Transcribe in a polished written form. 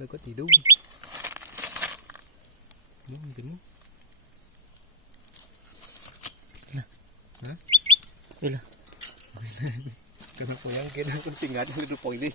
Đâu có gì đúng. Đúng tính. Hả? Đây là. Kenapa yang kita tinggal di depan ini?